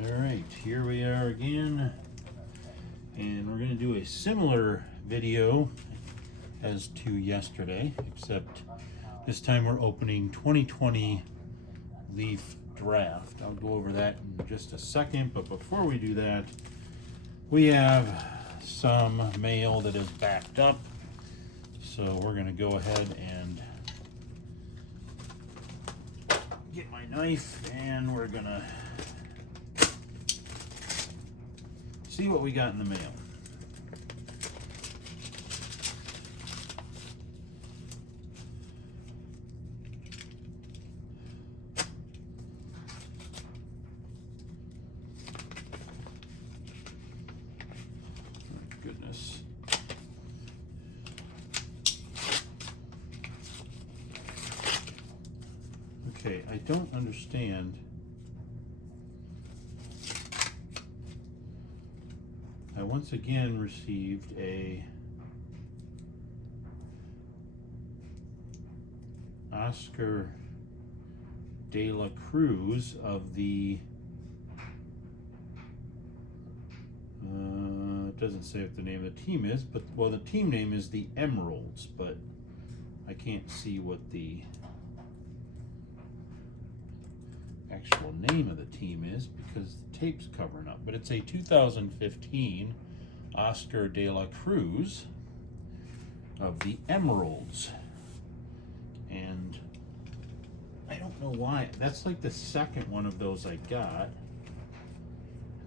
Alright, here we are again, and we're going to do a similar video as to yesterday, except this time we're opening 2020 Leaf Draft. I'll go over that in just a second, but before we do that, we have some mail that is backed up, so we're going to go ahead and get my knife, and we're going to see what we got in the mail. Oh, goodness. Okay, I don't understand. I once again received a Oscar de la Cruz of the it doesn't say what the name of the team is, but well, the team name is the Emeralds, but I can't see what the actual name of the team is because the tape's covering up. But it's a 2015 Oscar de la Cruz of the Emeralds, and I don't know why. That's like the second one of those I got,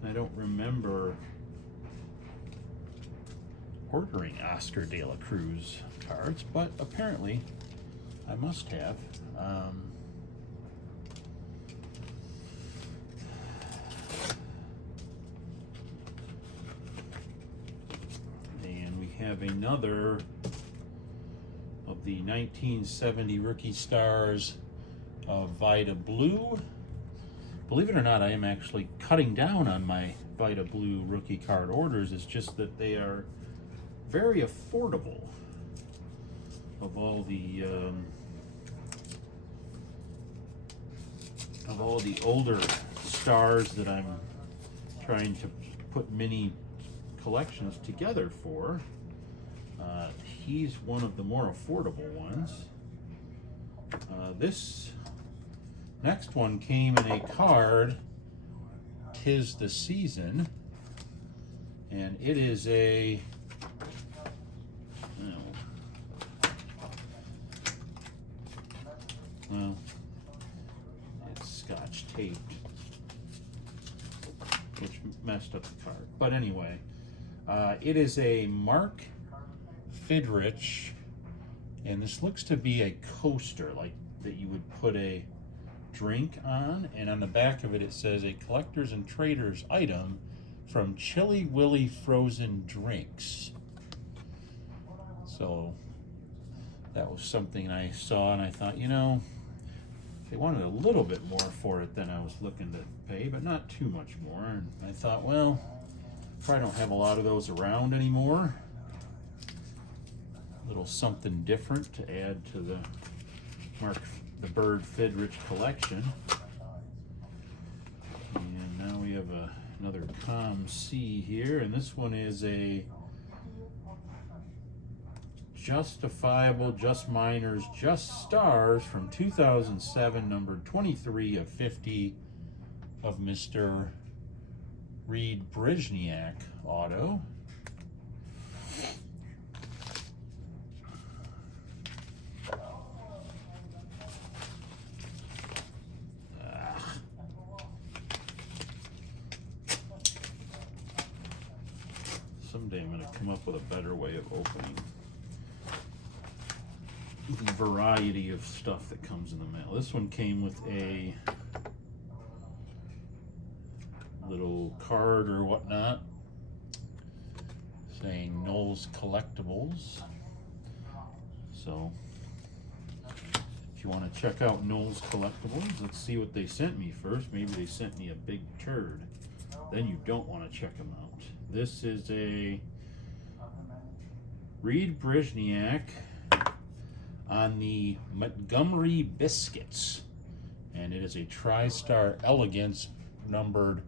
and I don't remember ordering Oscar de la Cruz cards, but apparently I must have. Have another of the 1970 Rookie Stars of Vita Blue. Believe it or not, I am actually cutting down on my Vita Blue rookie card orders. It's just that they are very affordable. Of all the older stars that I'm trying to put mini collections together for, he's one of the more affordable ones. This next one came in a card, 'Tis the Season, and it is a well, it's scotch taped, which messed up the card. But anyway, it is a Mark Fidrich, and this looks to be a coaster, like that you would put a drink on, and on the back of it, it says a collectors and traders item from Chili Willy Frozen Drinks. So that was something I saw, and I thought, you know, they wanted a little bit more for it than I was looking to pay, but not too much more. And I thought, well, probably don't have a lot of those around anymore. A little something different to add to the Bird Fidrich collection. And now we have another Com C here, and this one is a Justifiable, Just Minors, Just Stars from 2007, number 23 of 50 of Mr. Reed Brezhniak auto. Someday I'm going to come up with a better way of opening the variety of stuff that comes in the mail. This one came with a little card or whatnot saying Knowles Collectibles. So if you want to check out Knowles Collectibles, let's see what they sent me first. Maybe they sent me a big turd. Then you don't want to check them out. This is a Reed Brezhniak on the Montgomery Biscuits, and it is a TriStar Elegance numbered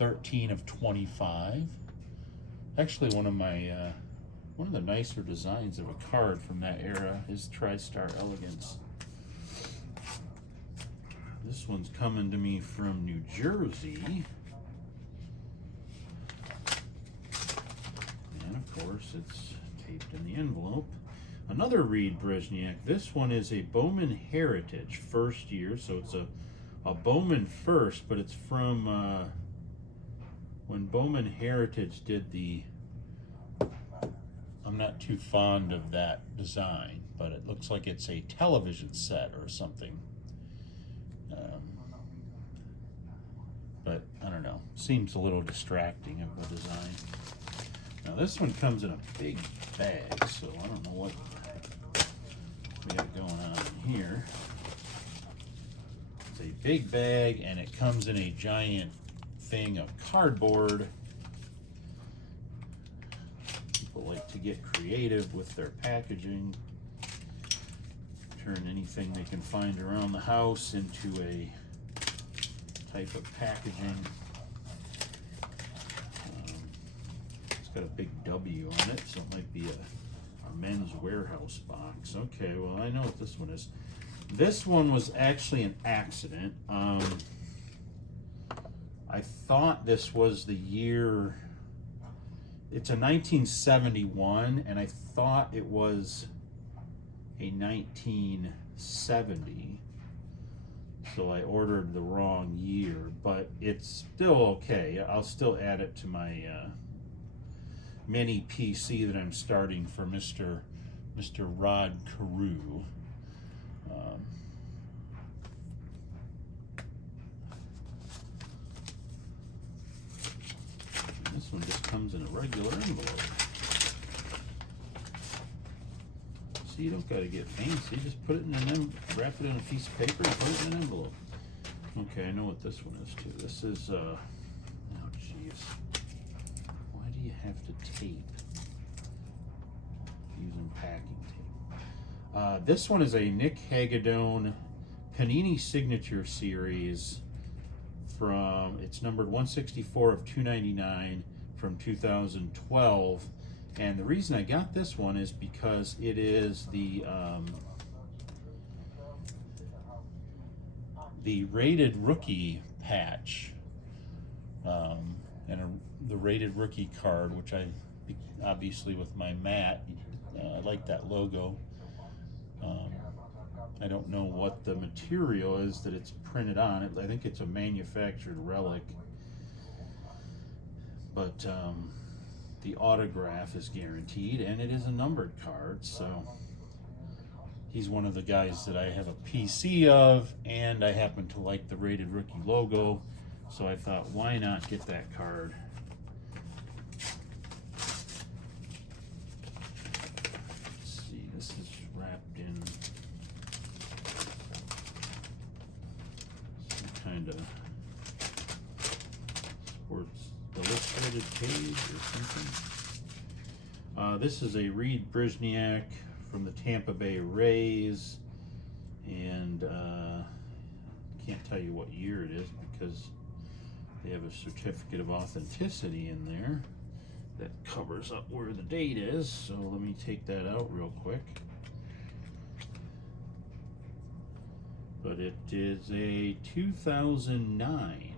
13 of 25. Actually, one of the nicer designs of a card from that era is TriStar Elegance. This one's coming to me from New Jersey. And of course, it's taped in the envelope. Another Reed Brezhniak. This one is a Bowman Heritage first year, so it's a Bowman first, but it's from when Bowman Heritage did the, I'm not too fond of that design, but it looks like it's a television set or something. But I don't know, seems a little distracting of the design. Now this one comes in a big bag, so I don't know what we got going on in here. It's a big bag and it comes in a giant thing of cardboard. People like to get creative with their packaging. Turn anything they can find around the house into a type of packaging. It's got a big W on it, so it might be a Men's Warehouse box. Okay, well, I know what this one is. This one was actually an accident. I thought this was the year, it's a 1971, and I thought it was a 1970. So I ordered the wrong year, but it's still okay. I'll still add it to my mini PC that I'm starting for Mr. Rod Carew. This one just comes in a regular envelope. So you don't got to get fancy. Just put it in an wrap it in a piece of paper and put it in an envelope. Okay, I know what this one is too. This is oh jeez. Why do you have to tape? Using packing tape. This one is a Nick Hagedorn Panini Signature Series from, it's numbered 164 of 299 from 2012. And the reason I got this one is because it is the rated rookie patch, and the rated rookie card, which I obviously with my mat, I like that logo. I don't know what the material is that it's printed on it. I think it's a manufactured relic, but the autograph is guaranteed, and it is a numbered card, so he's one of the guys that I have a PC of, and I happen to like the rated rookie logo, so I thought, why not get that card? Let's see, this is wrapped in some kind of Sports Illustrated page or something. This is a Reed Brezhniak from the Tampa Bay Rays, and can't tell you what year it is because they have a certificate of authenticity in there that covers up where the date is, so let me take that out real quick. But it is a 2009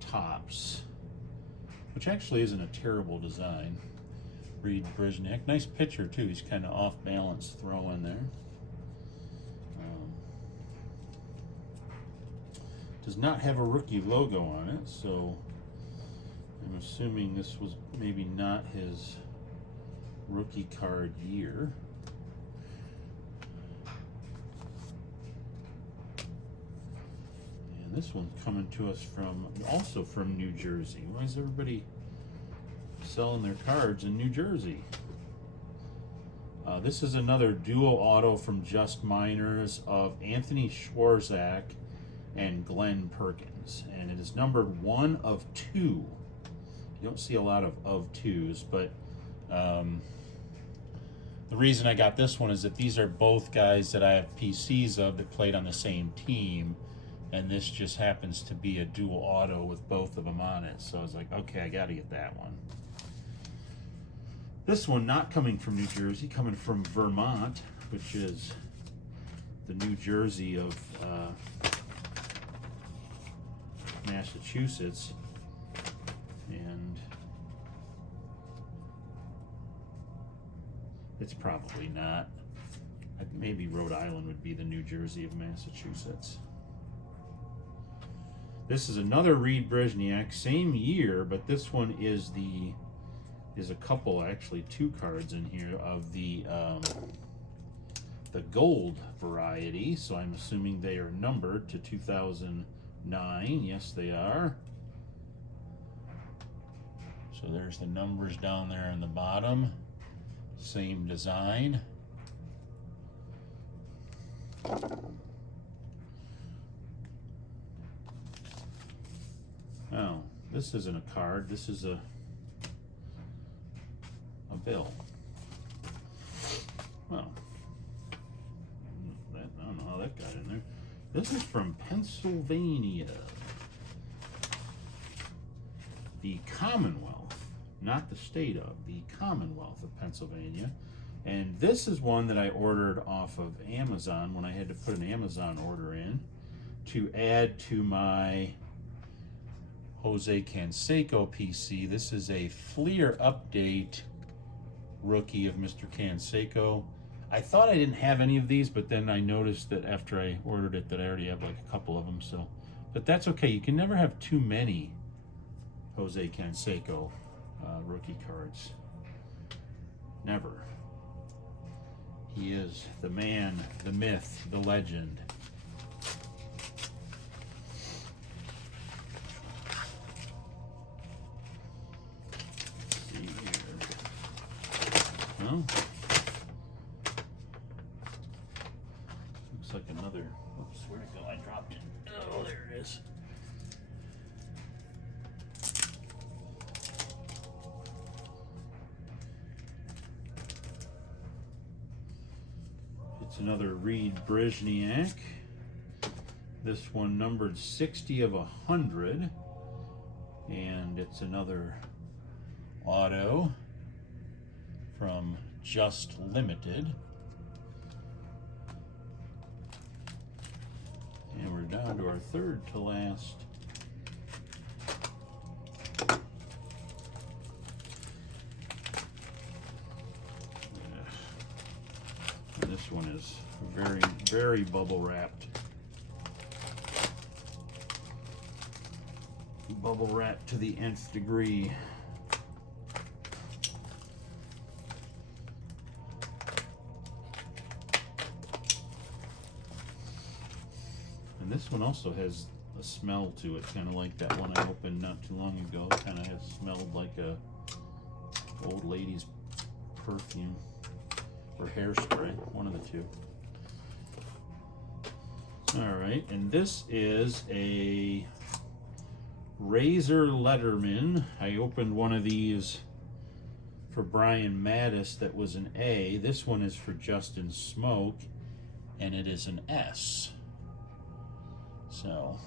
Topps, which actually isn't a terrible design. Reed Brezhniak, nice pitcher too. He's kind of off balance throw in there. Does not have a rookie logo on it, so I'm assuming this was maybe not his rookie card year. And this one's coming to us also from New Jersey. Why is everybody selling their cards in New Jersey? This is another dual auto from Just Minors of Anthony Schwarzak and Glenn Perkins, and it is numbered 1 of 2. You don't see a lot of twos, but the reason I got this one is that these are both guys that I have PCs of that played on the same team, and this just happens to be a dual auto with both of them on it. So I was like, okay, I gotta get that one. This one not coming from New Jersey, coming from Vermont, which is the New Jersey of Massachusetts. And it's probably not. Maybe Rhode Island would be the New Jersey of Massachusetts. This is another Reed Brezhniak, same year, but this one is a couple, actually 2 cards in here of the gold variety. So I'm assuming they are numbered to 2009. Yes, they are. So there's the numbers down there in the bottom. Same design. Oh, this isn't a card. This is a bill. Well, I don't know how that got in there. This is from Pennsylvania. The Commonwealth, not the state of, the Commonwealth of Pennsylvania. And this is one that I ordered off of Amazon when I had to put an Amazon order in to add to my Jose Canseco PC. This is a Fleer update rookie of Mr. Canseco. I thought I didn't have any of these, but then I noticed that after I ordered it that I already have like a couple of them. So, but that's okay. You can never have too many Jose Canseco rookie cards. Never. He is the man, the myth, the legend. Let's see here. Well, looks like another. Oops, where'd it go? I dropped it. Oh, there it is. It's another Reed Brezhniak. This one numbered 60 of 100. And it's another auto from Just Limited. And we're down to our third to last. And this one is very, very bubble wrapped. Bubble wrapped to the nth degree. And this one also has a smell to it, kind of like that one I opened not too long ago. Kind of has smelled like a old lady's perfume or hairspray, one of the two. All right, and this is a Razor Letterman. I opened one of these for Brian Mattis that was an A. This one is for Justin Smoke, and it is an S. So,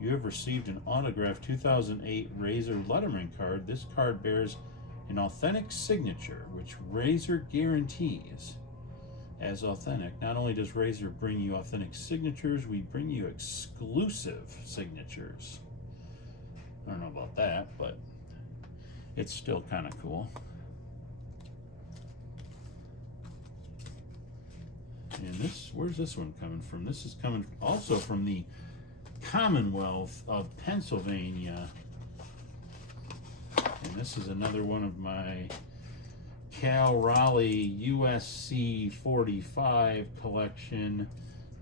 you have received an autographed 2008 Razor Letterman card. This card bears an authentic signature, which Razor guarantees as authentic. Not only does Razor bring you authentic signatures, we bring you exclusive signatures. I don't know about that, but it's still kind of cool. And this, where's this one coming from? This is coming also from the Commonwealth of Pennsylvania. And this is another one of my Cal Raleigh USC 45 collection.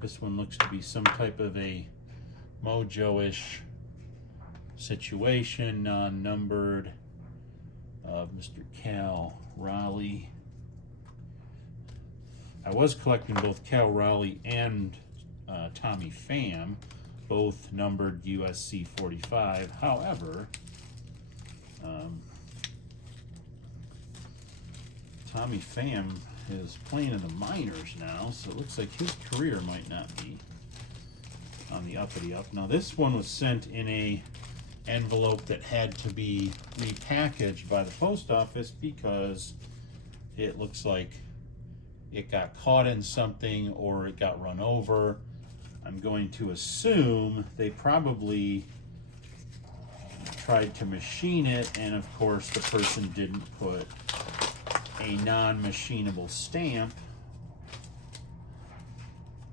This one looks to be some type of a Mojo-ish situation, non-numbered, of Mr. Cal Raleigh. I was collecting both Cal Raleigh and Tommy Pham, both numbered USC 45. However, Tommy Pham is playing in the minors now, so it looks like his career might not be on the uppity up. Now this one was sent in a envelope that had to be repackaged by the post office because it looks like it got caught in something or it got run over. I'm going to assume they probably tried to machine it, and of course the person didn't put a non-machinable stamp,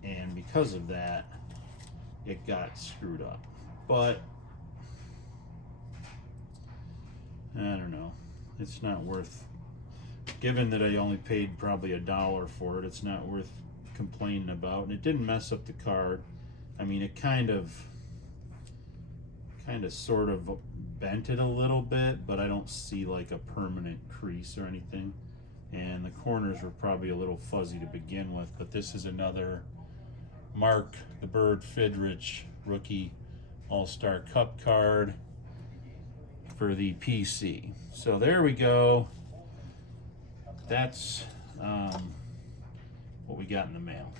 and because of that it got screwed up. But I don't know, it's not worth, given that I only paid probably $1 for it, it's not worth complaining about. And it didn't mess up the card. I mean, it kind of sort of bent it a little bit, but I don't see like a permanent crease or anything. And the corners were probably a little fuzzy to begin with, but this is another Mark the Bird Fidrich rookie All-Star Cup card for the PC. So there we go. That's what we got in the mail.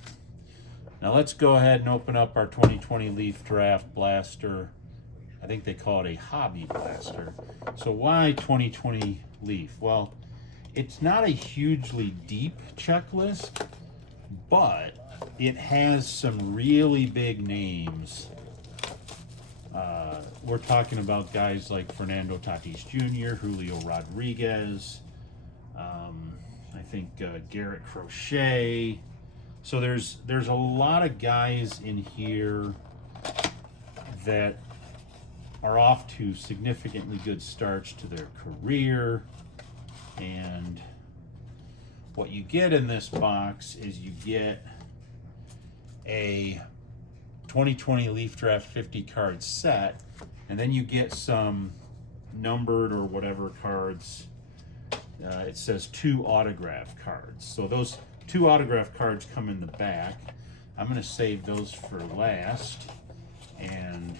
Now let's go ahead and open up our 2020 Leaf Draft Blaster. I think they call it a hobby blaster. So why 2020 Leaf? Well, it's not a hugely deep checklist, but it has some really big names. We're talking about guys like Fernando Tatis Jr., Julio Rodriguez, I think Garrett Crochet. So there's a lot of guys in here that are off to significantly good starts to their career. And what you get in this box is you get a 2020 Leaf Draft 50 card set, and then you get some numbered or whatever cards. It says 2 autograph cards. So those 2 autograph cards come in the back. I'm going to save those for last, and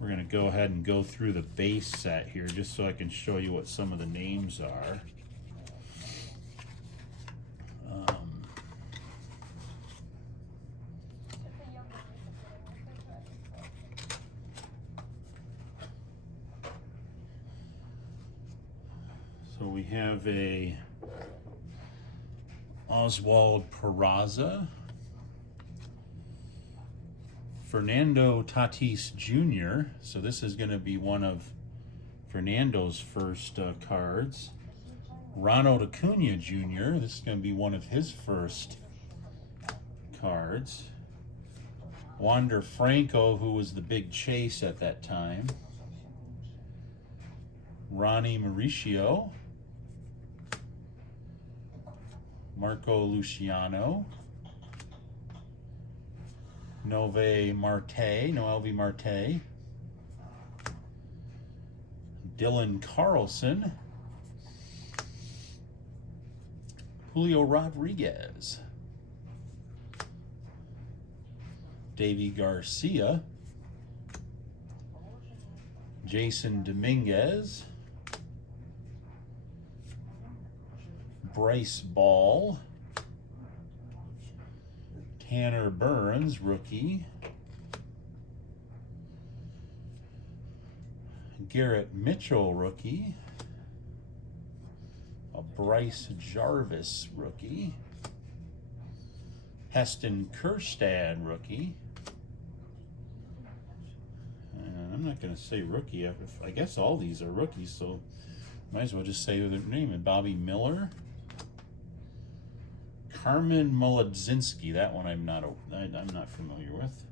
we're going to go ahead and go through the base set here just so I can show you what some of the names are. So we have a Oswald Peraza, Fernando Tatis Jr. So this is going to be one of Fernando's first cards. Ronald Acuna Jr. This is going to be one of his first cards. Wander Franco, who was the big chase at that time. Ronnie Mauricio. Marco Luciano. Noelvi Marte. Dylan Carlson. Julio Rodriguez. Davy Garcia. Jason Dominguez. Bryce Ball. Tanner Burns, rookie. Garrett Mitchell, rookie. A Bryce Jarvis, rookie. Heston Kjerstad, rookie. And I'm not going to say rookie. I guess all these are rookies, so might as well just say their name. And Bobby Miller. Carmen Molodzinski, that one I'm not familiar with.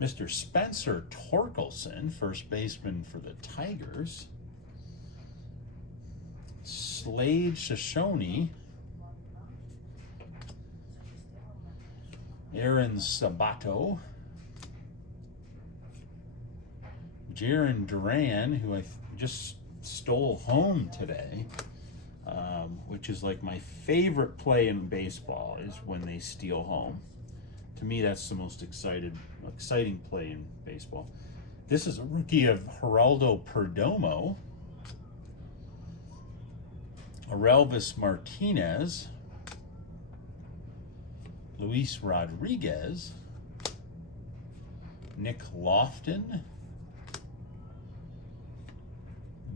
Mr. Spencer Torkelson, first baseman for the Tigers. Slade Shoshone. Aaron Sabato. Jaron Duran, who I just stole home today. Which is like my favorite play in baseball, is when they steal home. To me, that's the most exciting play in baseball. This is a rookie of Geraldo Perdomo. Aurelvis Martinez. Luis Rodriguez. Nick Lofton,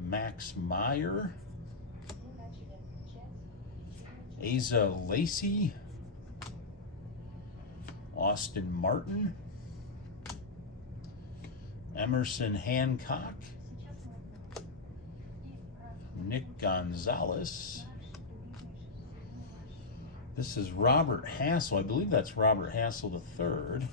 Max Meyer, Asa Lacey, Austin Martin, Emerson Hancock, Nick Gonzalez. This is Robert Hassel. I believe that's Robert Hassel III.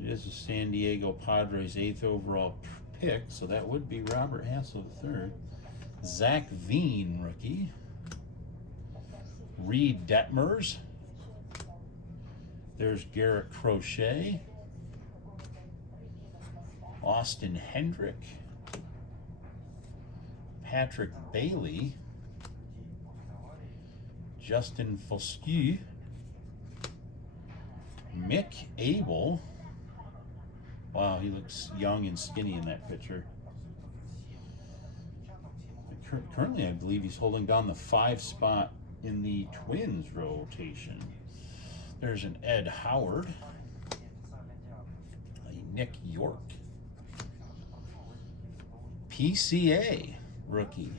It is a San Diego Padres 8th overall pick, so that would be Robert Hassel III. Zach Veen, rookie. Reed Detmers. There's Garrett Crochet. Austin Hendrick. Patrick Bailey. Justin Foscue. Mick Abel. Wow, he looks young and skinny in that picture. Currently, I believe he's holding down the 5 spot in the Twins rotation. There's an Ed Howard. A Nick York. PCA rookie.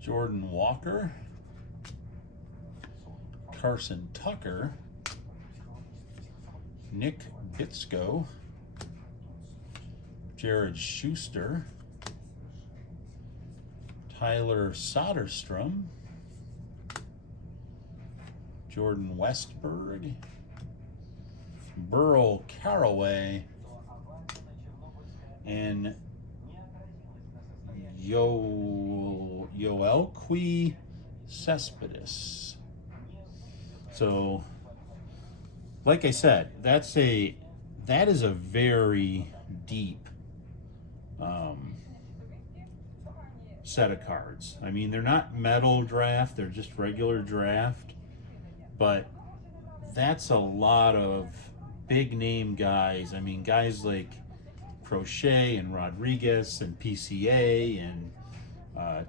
Jordan Walker. Carson Tucker. Nick Bitsko. Jared Schuster. Tyler Soderstrom. Jordan Westberg. Burl Caraway. And Yoelqui Cespedes. So, like I said, that is a very deep set of cards. I mean, they're not metal draft, they're just regular draft, but that's a lot of big name guys. I mean, guys like Crochet and Rodriguez and PCA and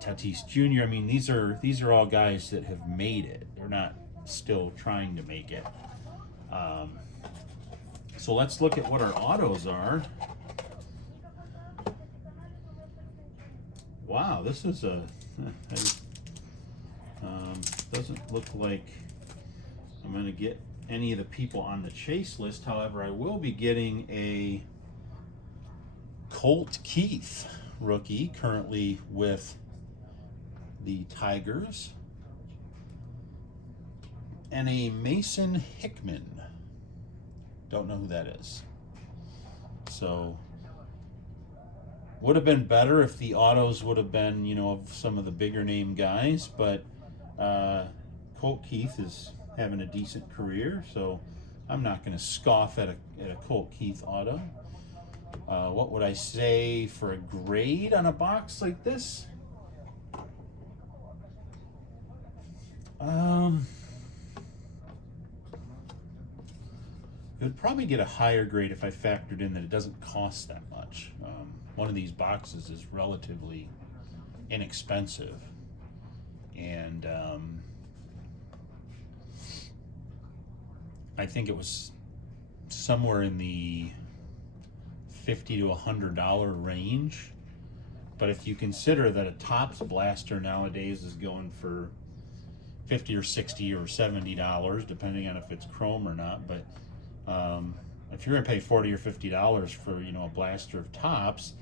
Tatis Jr. I mean, these are all guys that have made it. They're not still trying to make it. So let's look at what our autos are. Wow, this is doesn't look like I'm going to get any of the people on the chase list. However, I will be getting a Colt Keith rookie, currently with the Tigers, and a Mason Hickman. Don't know who that is. So, would have been better if the autos would have been, of some of the bigger name guys, but Colt Keith is having a decent career, so I'm not going to scoff at a Colt Keith auto. What would I say for a grade on a box like this? It would probably get a higher grade if I factored in that it doesn't cost that much. One of these boxes is relatively inexpensive, and I think it was somewhere in the $50 to $100 range. But if you consider that a Topps blaster nowadays is going for $50 or $60 or $70, depending on if it's chrome or not, but if you're going to pay $40 or $50 for a blaster of Topps,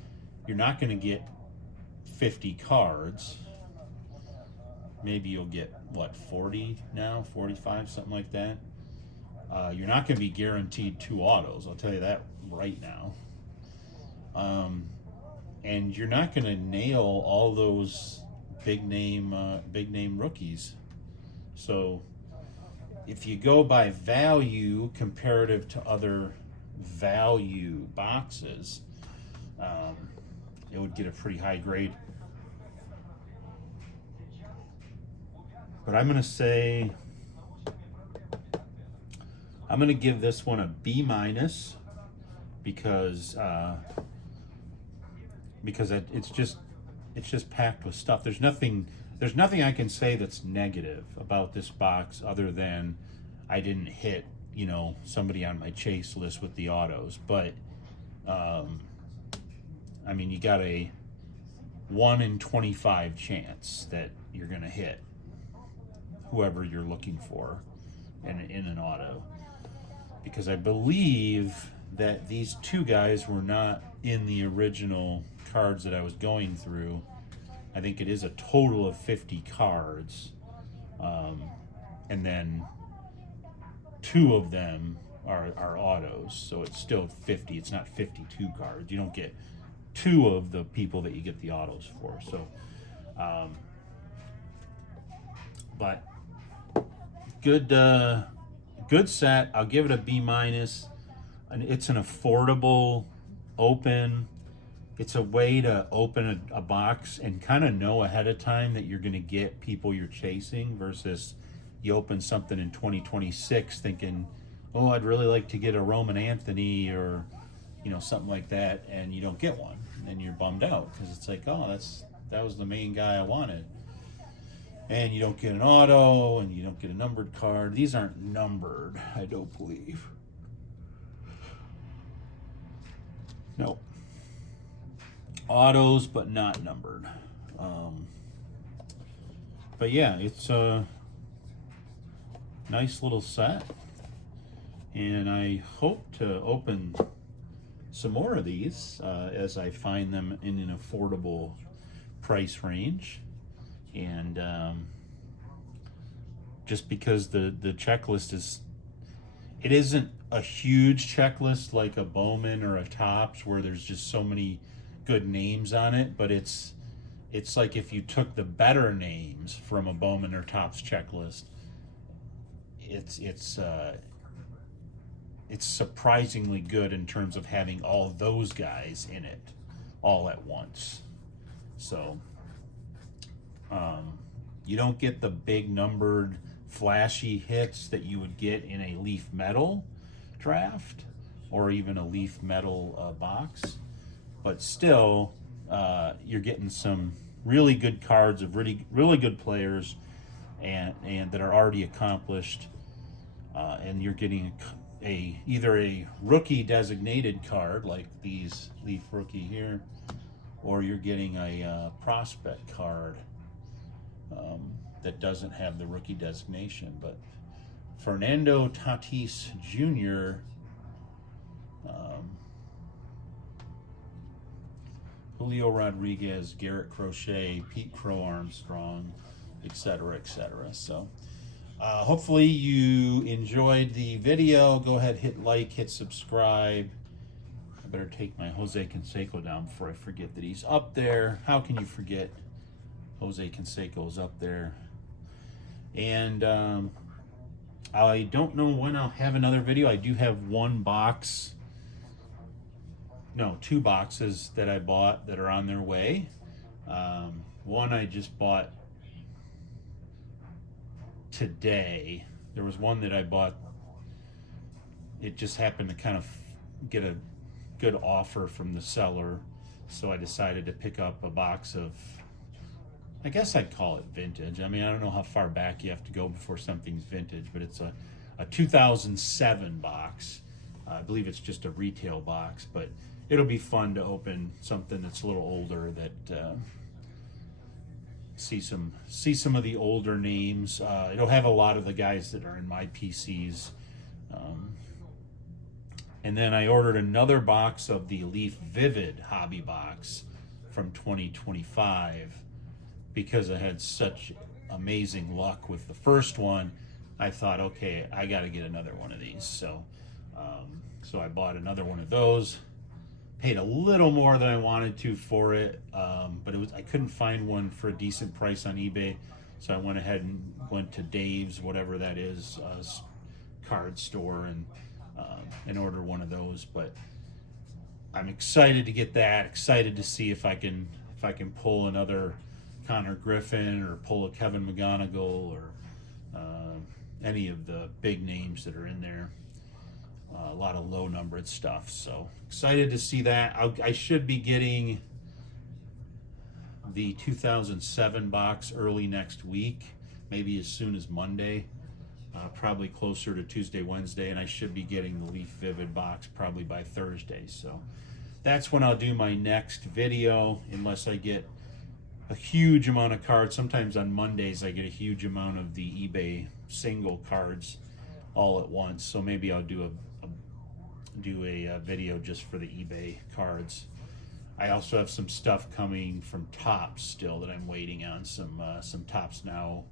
you're not going to get 50 cards. Maybe you'll get 40 now, 45, something like that. You're not going to be guaranteed 2 autos. I'll tell you that right now. And you're not going to nail all those big name rookies. So if you go by value comparative to other value boxes, it would get a pretty high grade. But I'm going to say, I'm going to give this one a B- because it's just packed with stuff. There's nothing I can say that's negative about this box other than I didn't hit, somebody on my chase list with the autos. But I mean, you got a 1 in 25 chance that you're going to hit whoever you're looking for in an auto, because I believe that these two guys were not in the original cards that I was going through. I think it is a total of 50 cards, and then 2 of them are autos, so it's still 50. It's not 52 cards. You don't get 2 of the people that you get the autos for. So but good set. I'll give it a B minus. And it's an affordable open. It's a way to open a box and kind of know ahead of time that you're going to get people you're chasing, versus you open something in 2026 thinking, oh, I'd really like to get a Roman Anthony or something like that, and you don't get one, and you're bummed out because it's like, oh, that was the main guy I wanted. And you don't get an auto, and you don't get a numbered card. These aren't numbered, I don't believe. No. Autos, but not numbered. But yeah, it's a nice little set. And I hope to open some more of these as I find them in an affordable price range. And just because the checklist it isn't a huge checklist like a Bowman or a Topps where there's just so many good names on it, but it's like if you took the better names from a Bowman or Topps checklist, it's surprisingly good in terms of having all those guys in it all at once. So you don't get the big numbered flashy hits that you would get in a Leaf Metal draft or even a Leaf Metal box, but still you're getting some really good cards of really good players and that are already accomplished, and you're getting either a rookie designated card like these Leaf rookie here, or you're getting a prospect card that doesn't have the rookie designation. But Fernando Tatis Jr., Julio Rodriguez, Garrett Crochet, Pete Crow Armstrong, etc., etc. So hopefully you enjoyed the video. Go ahead, hit like, hit subscribe. I better take my Jose Canseco down before I forget that he's up there. How can you forget Jose Canseco's up there? And I don't know when I'll have another video. I do have 2 boxes that I bought that are on their way. One I just bought today. There was one that I bought. It just happened to kind of get a good offer from the seller, so I decided to pick up a box of, I guess I'd call it vintage. I mean, I don't know how far back you have to go before something's vintage, but it's a 2007 box. I believe it's just a retail box, but it'll be fun to open something that's a little older, that see some of the older names. It'll have a lot of the guys that are in my PCs. And then I ordered another box of the Leaf Vivid hobby box from 2025 because I had such amazing luck with the first one. I thought, okay, I got to get another one of these. So I bought another one of those. Paid a little more than I wanted to for it, but I couldn't find one for a decent price on eBay, so I went ahead and went to Dave's, whatever that is, card store, and ordered one of those. But I'm excited to get that. Excited to see if I can pull another Connor Griffin or pull a Kevin McGonigal or any of the big names that are in there. A lot of low numbered stuff, so excited to see that. I should be getting the 2007 box early next week, maybe as soon as Monday. probably closer to Tuesday, Wednesday, and I should be getting the Leaf Vivid box probably by Thursday. So that's when I'll do my next video, unless I get a huge amount of cards. Sometimes on Mondays I get a huge amount of the eBay single cards all at once. So maybe I'll do a video just for the eBay cards. I also have some stuff coming from Topps still that I'm waiting on. Some Topps Now.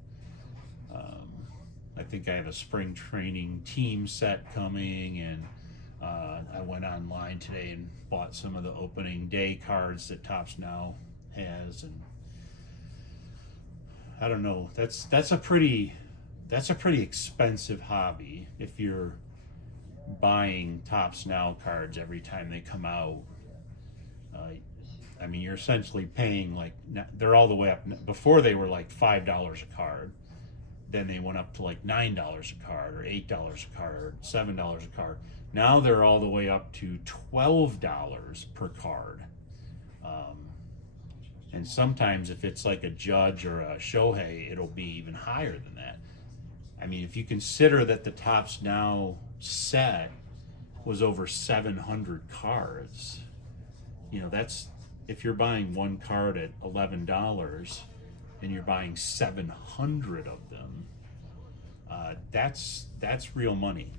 I think I have a spring training team set coming, and I went online today and bought some of the opening day cards that Topps Now has, and I don't know. That's a pretty expensive hobby if you're buying Topps Now cards every time they come out. I mean, you're essentially paying, like, they're all the way up. Before they were like $5 a card. Then they went up to like $9 a card, or $8 a card, or $7 a card. Now they're all the way up to $12 per card. And sometimes if it's like a Judge or a Shohei, it'll be even higher than that. I mean, if you consider that the Topps Now set was over 700 cards, you know, that's, if you're buying one card at $11 and you're buying 700 of them, that's real money.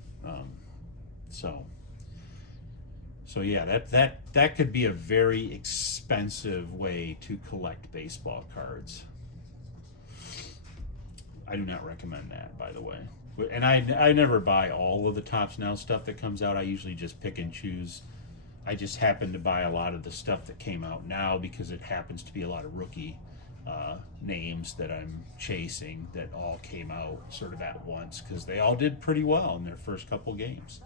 So yeah, that could be a very expensive way to collect baseball cards. I do not recommend that, by the way. And I never buy all of the Topps Now stuff that comes out. I usually just pick and choose. I just happen to buy a lot of the stuff that came out now because it happens to be a lot of rookie names that I'm chasing that all came out sort of at once, because they all did pretty well in their first couple games.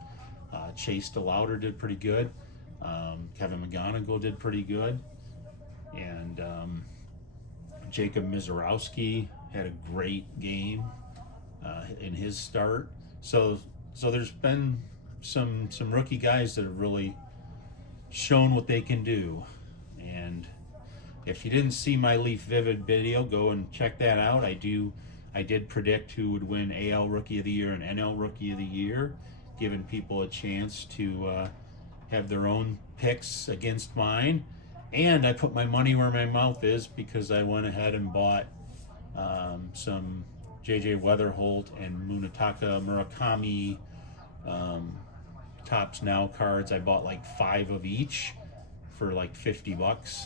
Chase DeLauder did pretty good. Kevin McGonigal did pretty good. And Jacob Mizorowski had a great game in his start. So there's been some rookie guys that have really shown what they can do. And if you didn't see my Leaf Vivid video, go and check that out. I did predict who would win AL Rookie of the Year and NL Rookie of the Year, giving people a chance to have their own picks against mine. And I put my money where my mouth is, because I went ahead and bought some JJ Weatherholt and Munetaka Murakami Topps Now cards. I bought like 5 of each for like $50.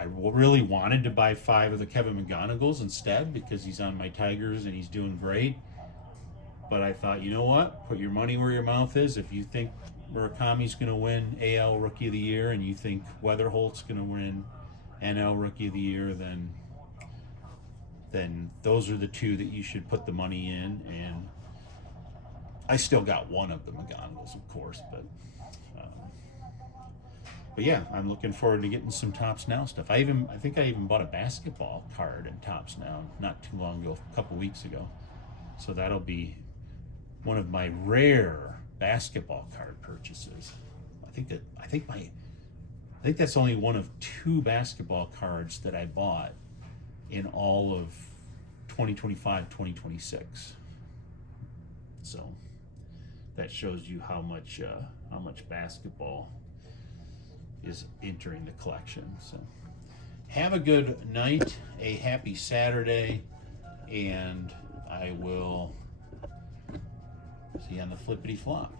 I really wanted to buy 5 of the Kevin McGonigals instead, because he's on my Tigers and he's doing great. But I thought, you know what? Put your money where your mouth is. If you think Murakami's going to win AL Rookie of the Year and you think Weatherholt's going to win NL Rookie of the Year, then those are the 2 that you should put the money in. And I still got one of the McGonigals, of course, but yeah, I'm looking forward to getting some Topps Now stuff. I think I even bought a basketball card in Topps Now not too long ago, a couple weeks ago. So that'll be one of my rare basketball card purchases. I think that's only one of 2 basketball cards that I bought in all of 2025, 2026. So that shows you how much basketball is entering the collection. So have a good night, a happy Saturday, and I will see you on the flippity flop.